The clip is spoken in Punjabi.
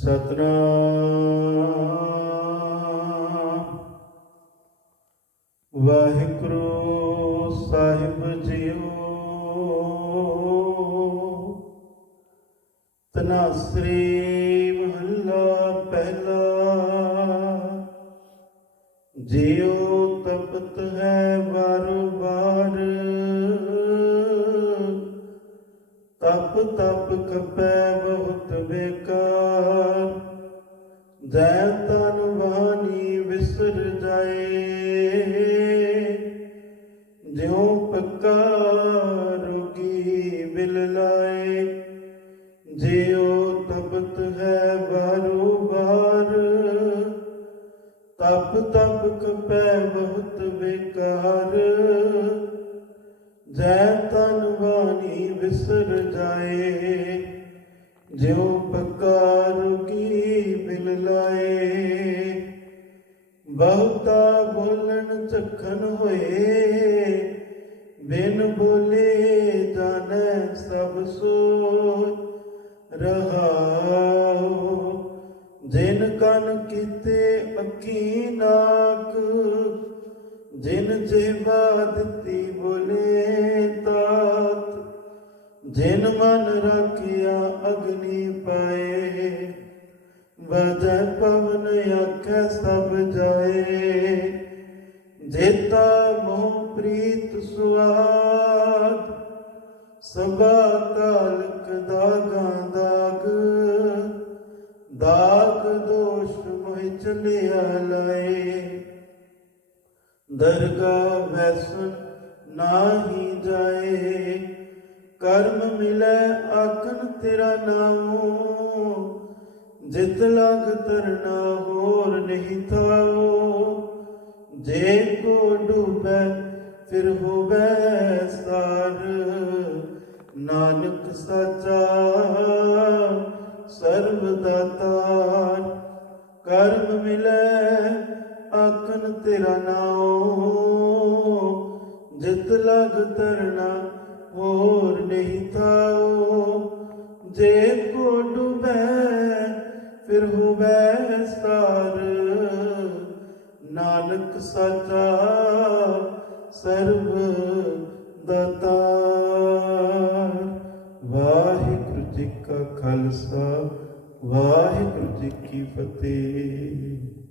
ਸਤਨਾਮ। ਵਾਹਿਗੁਰੂ ਸਾਹਿਬ ਜੀਓ। ਤਨਾਸਰੀ ਮਹੱਲਾ ਪਹਿਲਾ। ਜਿਉ ਤਪਤ ਹੈ ਤਪ ਤਪ ਕਪੈ ਬਹੁਤ ਬੇਕਾਰ। ਜੈ ਤਨ ਵਾਣੀ ਵਿਸਰ ਜਾਏ, ਜਿਉ ਪੱਕਾ ਰੋਗੀ ਬਿਲ ਲਾਏ। ਜਿਉ ਤਪਤ ਹੈ ਬਾਰੋ ਬਾਰ ਤਪ ਤਪ ਕਪੈ ਬਹੁਤ ਬੇਕਾਰ। ਜੈ ਤਨ ਵਾਣੀ ਜਾਏ, ਜਿਉ ਪਕਾਰ ਕੀ ਬਿਲ ਲਾਏ। ਬਹੁਤਾ ਬੋਲਣ ਚਖਣ ਹੋਏ, ਬਿਨ ਬੋਲੇ ਜਾਣੈ ਸਭ ਸੋ ਰਹਾਉ। ਜਿਨ ਕਨ ਕੀਤੇ ਅੱਖੀ ਨਾਕ, ਜਿਨ ਜੀਵਾ ਦਿੱਤੀ ਬੋਲੇ ਜਿਨ ਮਨ ਰੱਖਿਆ ਅਗਨੀ ਪਾਏ ਵਜੈ ਪਵਨ ਆਖੈ ਸਭ ਜਾਏ। ਜੇਤਾ ਮੋਹ ਪ੍ਰੀਤ ਸੁਆਦ, ਸਭਾ ਕਾਲਕ ਦਾਗਾਂ ਦਾਗ। ਦਾਗ ਦੋਸ਼ ਮੋਹਿ ਚਲਿਆ ਲਾਏ। ਦਰਗਾ ਵੈਸਨ ਨਾਹੀ ਜਾਏ। ਕਰਮ ਮਿਲੈ ਆਖਣ ਤੇਰਾ ਨਾਮੋ, ਜਿਤ ਲਗ ਤਰਨਾ ਹੋਰ ਨਹੀਂ ਥਾਓ ਜੇ ਕੋ ਡੂਬੈ, ਫਿਰ ਹੋਵੇ ਸਾਰ। ਨਾਨਕ ਸਾਚਾ, ਸਰਬ ਦਾਤਾਰ। ਕਰਮ ਮਿਲੈ ਆਖਣ ਤੇਰਾ ਨਾਉ ਜਿਤ ਲਗ ਤਰਨਾ ਹੋਰ ਨਹੀਂ ਥਾਓ ਜੇ ਕੋ ਡੂਬੈ, ਫਿਰ ਹੋਵੇ ਸਾਰ। ਨਾਨਕ ਸਾਚਾ ਸਰਬ ਦਾਤਾਰ। ਵਾਹਿਗੁਰੂ ਜੀ ਕਾ ਖਾਲਸਾ, ਵਾਹਿਗੁਰੂ ਜੀ ਕੀ ਫਤਿਹ।